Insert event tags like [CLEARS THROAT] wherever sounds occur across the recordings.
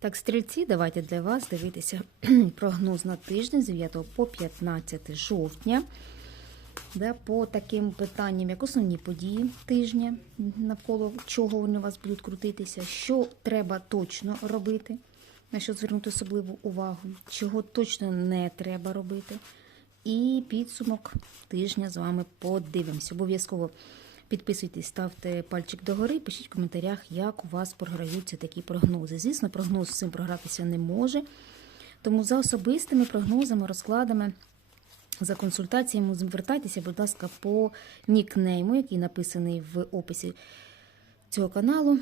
Так, стрільці, давайте для вас дивитися [CLEARS THROAT] прогноз на тиждень з 9 по 15 жовтня. Да, по таким питанням, як основні події тижня, навколо чого вони у вас будуть крутитися, що треба точно робити, на що звернути особливу увагу, чого точно не треба робити. І підсумок тижня з вами подивимося. Обов'язково підписуйтесь, ставте пальчик догори, пишіть в коментарях, як у вас програються такі прогнози. Звісно, прогноз з цим програтися не може. Тому за особистими прогнозами, розкладами, за консультаціями звертайтеся, будь ласка, по нікнейму, який написаний в описі цього каналу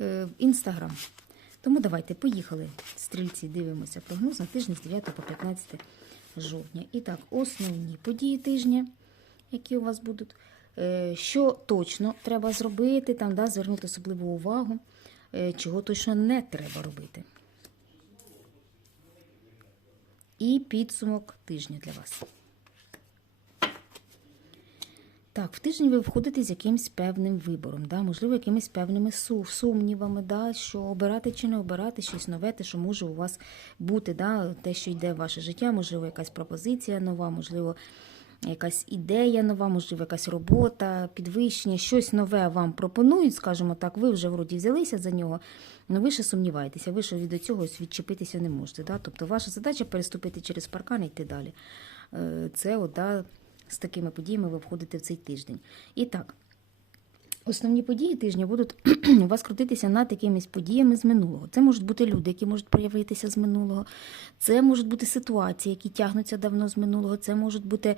е, в Інстаграм. Тому давайте, поїхали. Стрільці, дивимося прогноз на тиждень з 9 по 15 жовтня. І так, основні події тижня, які у вас будуть. Е, Що точно треба зробити, там да, звернути особливу увагу, е, чого точно не треба робити. І підсумок тижня для вас. Так, в тиждень ви входите з якимось певним вибором, да? можливо, якимись певними сумнівами, да? що обирати чи не обирати щось нове, те, що може у вас бути, да? те, що йде в ваше життя, можливо, якась пропозиція нова, можливо, якась ідея нова, можливо, якась робота, підвищення, щось нове вам пропонують, скажімо так, ви вже вроді взялися за нього, але ви ще сумніваєтеся, ви ще від цього відчепитися не можете. Да? Тобто ваша задача переступити через паркан і йти далі. Е, Це от, да, з такими подіями ви входите в цей тиждень. І так, Основні події тижня будуть [CLEARS THROAT] у вас крутитися над якимись подіями з минулого. Це можуть бути люди, які можуть проявитися з минулого. Це можуть бути ситуації, які тягнуться давно з минулого. Це можуть бути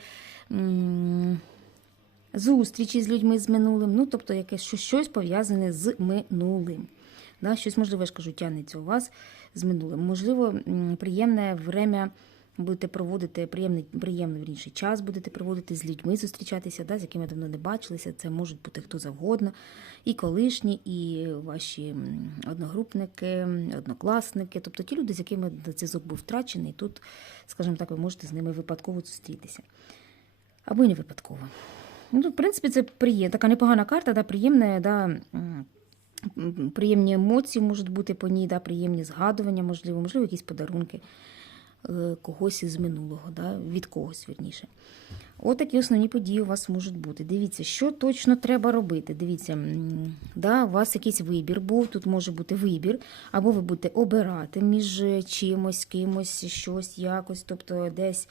зустрічі з людьми з минулим. Ну, тобто, якесь щось, щось пов'язане з минулим. Да, щось, можливо, я ж кажу, тягнеться у вас з минулим. Можливо, приємне время будете проводити приємний, приємний вірніше, час будете проводити з людьми, зустрічатися, да, з якими давно не бачилися. Це можуть бути хто завгодно, і колишні, і ваші одногрупники, однокласники, тобто ті люди, з якими зв'язок був втрачений, тут, скажімо так, ви можете з ними випадково зустрітися. Або й не випадково. Ну, в принципі, це приємна, така непогана карта, да, приємна, да, приємні емоції можуть бути по ній, да, приємні згадування, можливо, можливо, якісь подарунки когось із минулого, да, від когось вірніше. От такі основні події у вас можуть бути. Дивіться, що точно треба робити. Дивіться, да, у вас якийсь вибір був, тут може бути вибір, або ви будете обирати між чимось, кимось, щось, якось, тобто десь.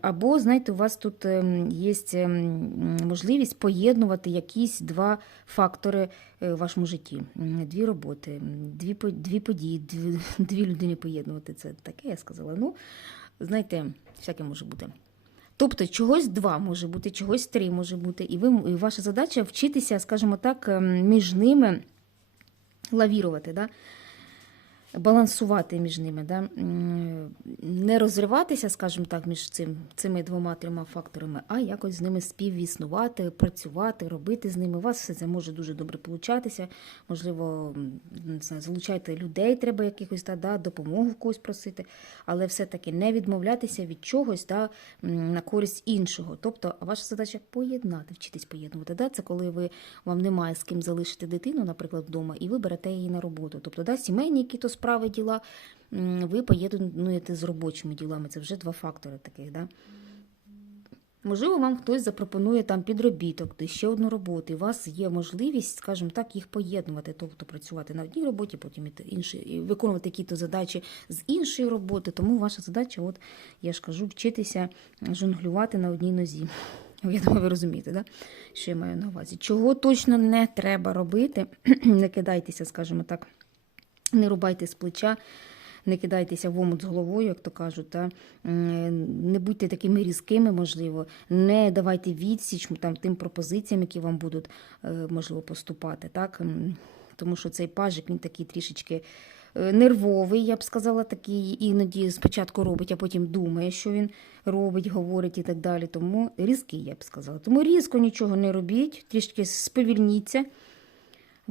Або, знаєте, у вас тут ем, є ем, можливість поєднувати якісь два фактори е, в вашому житті. Дві роботи, дві, дві події, дві, [LAUGHS] дві людини поєднувати. Це таке я сказала. Ну, знаєте, всяке може бути. Тобто чогось два може бути, чогось три може бути. І, ви, і ваша задача вчитися, скажімо так, ем, між ними лавірувати. Да? Балансувати між ними, да? не розриватися, скажімо так, між цим, цими двома трьома факторами, а якось з ними співіснувати, працювати, робити з ними. У вас все це може дуже добре получатися. Можливо, не знаю, залучайте людей, треба якихось да, да, допомогу в когось просити, але все-таки не відмовлятися від чогось да, на користь іншого. Тобто, ваша задача поєднати, вчитись поєднувати. Да? Це коли ви вам немає з ким залишити дитину, наприклад, вдома, і ви берете її на роботу. Тобто, да, сімейні які то справи, діла, ви поєднуєте з робочими ділами. Це вже два фактори таких. Да? Можливо, вам хтось запропонує там підробіток, ще одну роботу, і у вас є можливість, скажімо так, їх поєднувати, тобто працювати на одній роботі, потім інші, виконувати якісь задачі з іншої роботи. Тому ваша задача, от я ж кажу, вчитися жонглювати на одній нозі. [LAUGHS] Я думаю, ви розумієте, да? що я маю на увазі. Чого точно не треба робити, [CLEARS THROAT] не кидайтеся, скажімо так, не рубайте з плеча, не кидайтеся в омут з головою, як то кажуть. Та? Не будьте такими різкими, можливо, не давайте відсіч там, тим пропозиціям, які вам будуть, е, можливо, поступати. Так? Тому що цей пажик, він такий трішечки е, нервовий, я б сказала, такий іноді спочатку робить, а потім думає, що він робить, говорить і так далі. Тому різкий, я б сказала. Тому різко нічого не робіть, трішки сповільніться.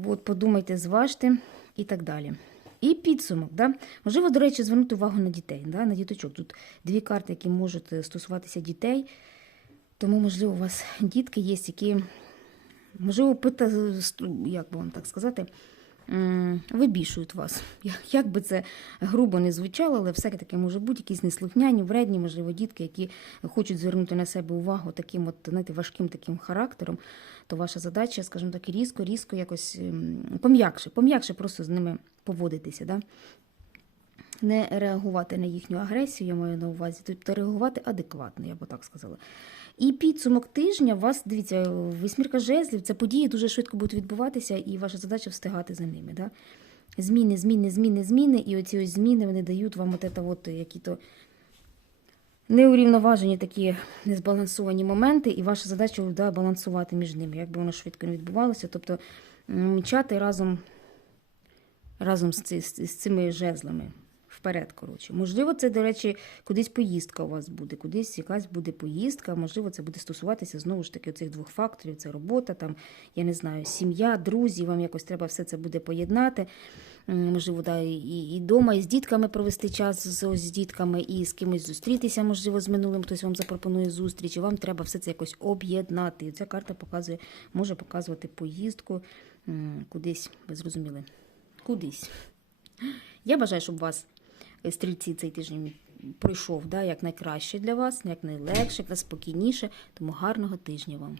От, подумайте, зважте і так далі. І підсумок. Да? Можливо, до речі, звернути увагу на дітей, да? на діточок. Тут дві карти, які можуть е, стосуватися дітей. Тому, можливо, у вас дітки є, які, можливо, пита, як би вам так сказати, вибішують вас. Як- би це грубо не звучало, але все-таки може бути якісь неслухняні, вредні, можливо, дітки, які хочуть звернути на себе увагу таким от, знаєте, важким таким характером, то ваша задача, скажімо так, різко, різко якось ем, пом'якше, пом'якше просто з ними поводитися. Да? Не реагувати на їхню агресію, я маю на увазі, тобто реагувати адекватно, я б так сказала. І підсумок тижня у вас, дивіться, вісьмірка жезлів, це події дуже швидко будуть відбуватися, і ваша задача встигати за ними. Да? Зміни, зміни, зміни, зміни, і оці ось зміни вони дають вам от это от які-то неурівноважені такі незбалансовані моменти, і ваша задача да, балансувати між ними, як би воно швидко не відбувалося. Тобто мчати разом, разом з, з, з цими жезлами. Вперед, коротше. Можливо, це, до речі, кудись поїздка у вас буде, кудись якась буде поїздка. Можливо, це буде стосуватися знову ж таки цих двох факторів: це робота, там, я не знаю, сім'я, друзі. Вам якось треба все це буде поєднати. Можливо, да, і, і дома, і з дітками провести час з, з дітками, і з кимось зустрітися, можливо, з минулим хтось вам запропонує зустріч, і вам треба все це якось об'єднати. І ця карта показує, може показувати поїздку кудись, ви зрозуміли, кудись. Я бажаю, щоб у вас стрільці цей тиждень пройшов да, як найкраще для вас, як найлегше, як найспокійніше. Тому гарного тижня вам.